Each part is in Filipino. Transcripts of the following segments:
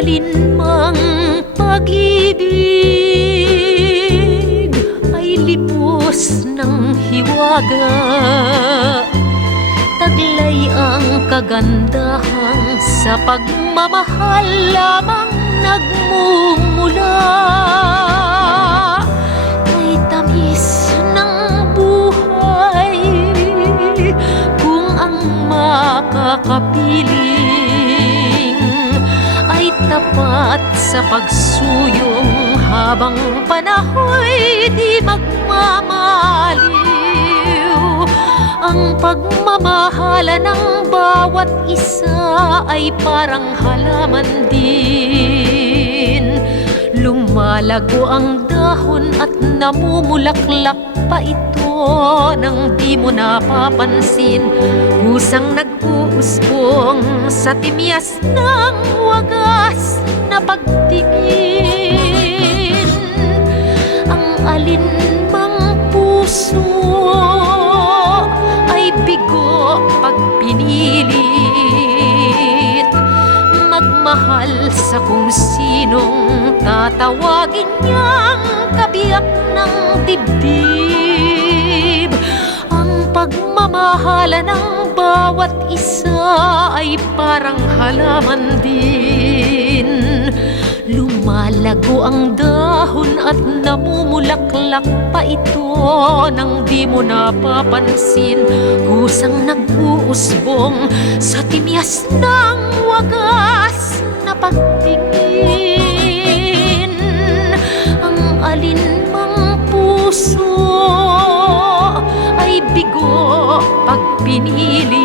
alinmang pag-ibig ay lipos ng hiwaga. Taglay ang kagandahan sa pagmamahal lamang nagmumula. Kay tamis ng buhay kung ang makakapiling ay tapat sa pagsuyong habang panahoy di magmamaliw. Ang pagmamahala ng bawat isa ay parang halaman din. Lumalago ang dahon at namumulaklak pa ito nang di mo napapansin. Kusang nag-uusbong sa timyas ng wagas na pagtingin. Ang alinmang puso ay bigo pag pinilit magmahal sa kung sinong tatawagin niyang kabiyak ng dibdib. Ang pagmamahala ng bawat isa ay parang halaman din. Lumalago ang dahon at namumulaklak pa ito nang di mo napapansin. Kusang nag-uusbong sa timyas ng wagas na pagtingin. Ang alinmang puso ay bigo pag pinilit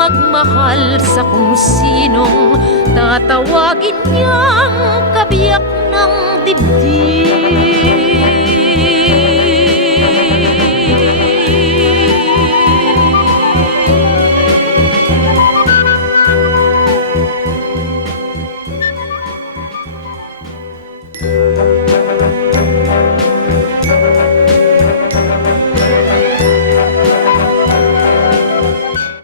magmahal sa kung sinong tatawagin niyang kabiyak ng dibdib.